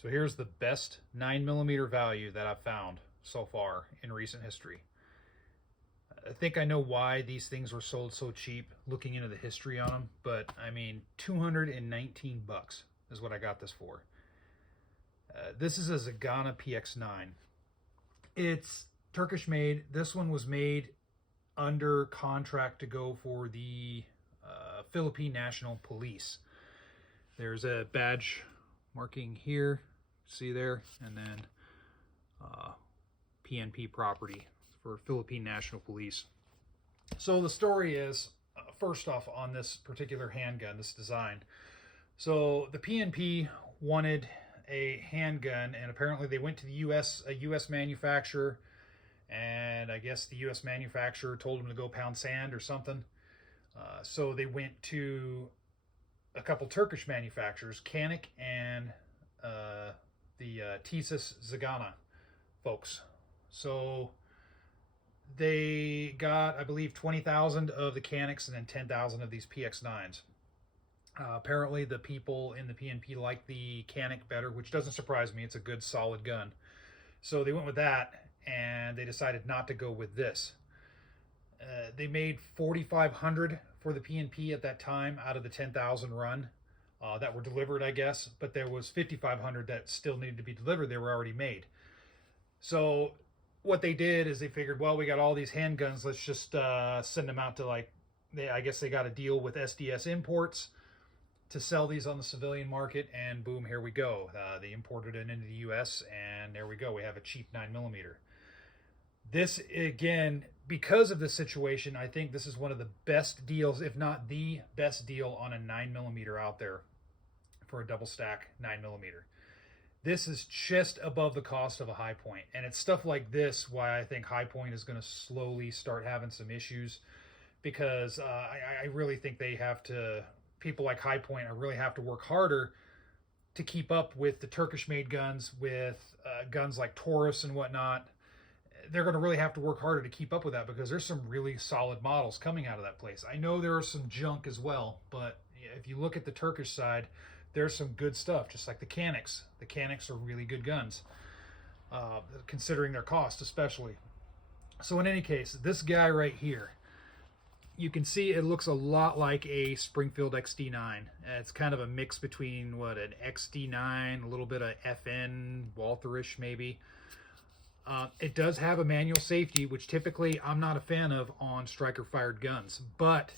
So here's the best 9mm value that I've found so far in recent history. I think I know why these things were sold so cheap looking into the history on them, but I mean, 219 bucks is what I got this for. This is a Zigana PX-9. It's Turkish made. This one was made under contract to go for the Philippine National Police. There's a badge marking here, see there, and then PNP property for Philippine National Police. So the story is, first off, on this particular handgun, this design. So the PNP wanted a handgun, and apparently they went to the a U.S. manufacturer, and I guess the U.S. manufacturer told them to go pound sand or something. So they went to a couple Turkish manufacturers, Canik and the Thesis Zigana folks. So they got, I believe, 20,000 of the Caniks and then 10,000 of these PX-9s. Apparently the people in the PNP like the Canik better, which doesn't surprise me. It's a good, solid gun. So they went with that, and they decided not to go with this. They made 4,500 for the PNP at that time out of the 10,000 run that were delivered, I guess. But there was 5,500 that still needed to be delivered. They were already made. So what they did is they figured, well, we got all these handguns. Let's just send them out to, like, I guess they got a deal with SDS Imports to sell these on the civilian market, and boom, here we go. They imported it into the U.S., and there we go. We have a cheap 9mm. This, again, because of the situation, I think this is one of the best deals, if not the best deal on a 9mm out there for a double stack 9mm. This is just above the cost of a High Point, and it's stuff like this why I think High Point is going to slowly start having some issues, because I really think they have to, people like High Point, I really have to work harder to keep up with the Turkish-made guns, with guns like Taurus and whatnot. They're going to really have to work harder to keep up with that, because there's some really solid models coming out of that place. I know there are some junk as well, but if you look at the Turkish side, there's some good stuff, just like the Caniks. The Caniks are really good guns, considering their cost especially. So in any case, this guy right here, you can see it looks a lot like a Springfield XD9. It's kind of a mix between, what, an XD9, a little bit of FN, Waltherish maybe. It does have a manual safety, which typically I'm not a fan of on striker-fired guns. But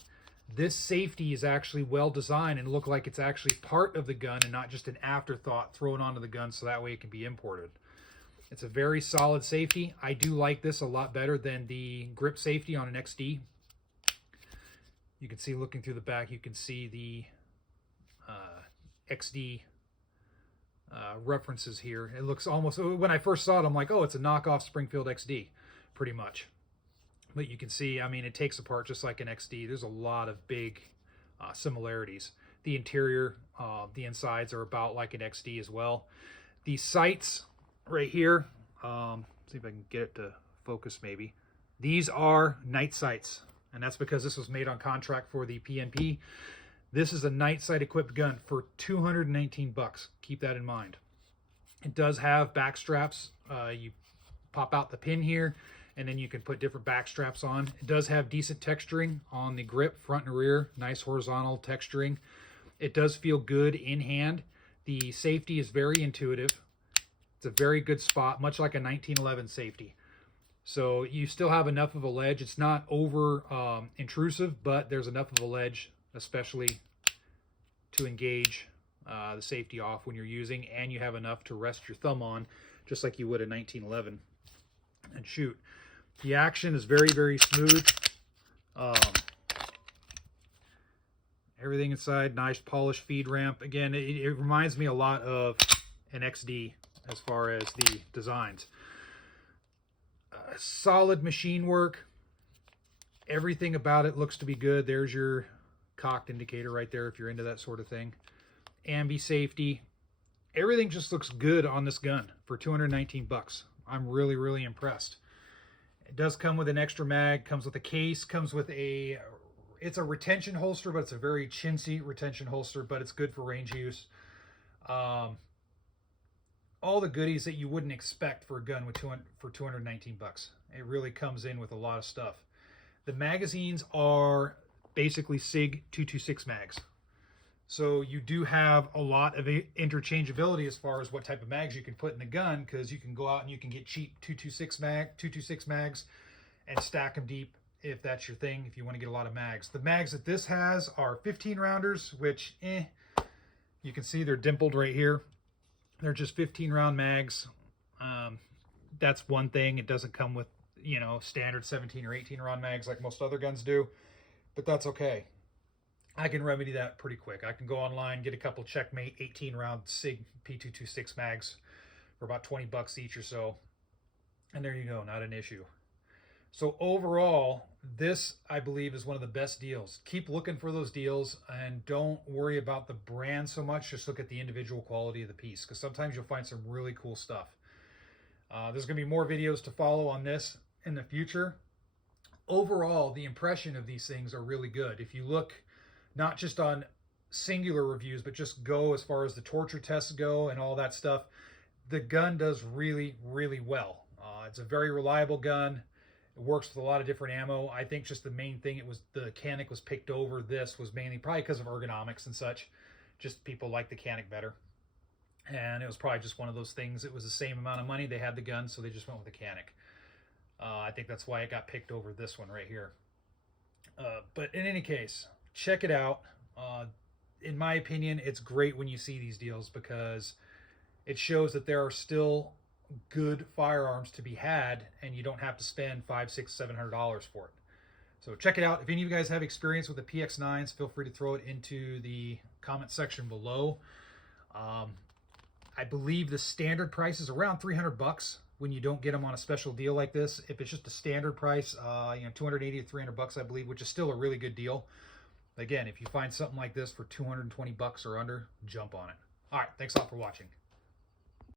this safety is actually well designed and look like it's actually part of the gun and not just an afterthought thrown onto the gun so that way it can be imported. It's a very solid safety. I do like this a lot better than the grip safety on an XD. You can see, looking through the back, you can see the XD references here. It looks almost, when I first saw it, I'm like, oh, it's a knockoff Springfield XD, pretty much. But you can see, I mean, it takes apart just like an XD. There's a lot of big similarities. The interior, the insides are about like an XD as well. The sights right here, see if I can get it to focus maybe. These are night sights, and that's because this was made on contract for the PNP. This is a night sight equipped gun for 219 bucks. Keep that in mind. It does have back straps. You pop out the pin here, and then you can put different back straps on. It does have decent texturing on the grip, front and rear. Nice horizontal texturing. It does feel good in hand. The safety is very intuitive. It's a very good spot, much like a 1911 safety. So you still have enough of a ledge. It's not over intrusive, but there's enough of a ledge, especially to engage the safety off when you're using, and you have enough to rest your thumb on, just like you would a 1911, and shoot. The action is very, very smooth. Everything inside, nice polished feed ramp. Again, it reminds me a lot of an XD as far as the designs. Solid machine work. Everything about it looks to be good. There's your cocked indicator right there if you're into that sort of thing. Ambi safety. Everything just looks good on this gun for 219 bucks. I'm really, really impressed. It does come with an extra mag, comes with a case, comes with a, it's a retention holster, but it's a very chintzy retention holster, but it's good for range use. all the goodies that you wouldn't expect for a gun with 219 bucks. It really comes in with a lot of stuff. The magazines are basically SIG 226 mags. So you do have a lot of interchangeability as far as what type of mags you can put in the gun, because you can go out and you can get cheap 226 mags and stack them deep if that's your thing, if you want to get a lot of mags. The mags that this has are 15 rounders, which you can see they're dimpled right here. They're just 15 round mags. That's one thing. It doesn't come with, you know, standard 17 or 18 round mags like most other guns do, but that's okay. I can remedy that pretty quick. I can go online, get a couple Checkmate 18 round SIG P226 mags for about 20 bucks each or so. And there you go, not an issue. So overall, this, I believe, is one of the best deals. Keep looking for those deals and don't worry about the brand so much. Just look at the individual quality of the piece, because sometimes you'll find some really cool stuff. There's going to be more videos to follow on this in the future. Overall, the impression of these things are really good. If you look not just on singular reviews, but just go as far as the torture tests go and all that stuff, the gun does really, really well. It's a very reliable gun. It works with a lot of different ammo. I think just the main thing, it was the Canic was picked over this was mainly probably because of ergonomics and such. Just people like the Canic better. And it was probably just one of those things. It was the same amount of money. They had the gun, so they just went with the Canic. I think that's why it got picked over this one right here. But in any case, check it out. In my opinion, it's great when you see these deals, because it shows that there are still good firearms to be had, and you don't have to spend $500, $600, $700 for it. So check it out. If any of you guys have experience with the PX-9s, feel free to throw it into the comment section below. I believe the standard price is around 300 bucks when you don't get them on a special deal like this. If it's just a standard price, 280 to 300 bucks, I believe, which is still a really good deal. Again, if you find something like this for 220 bucks or under, jump on it. All right, thanks a lot for watching.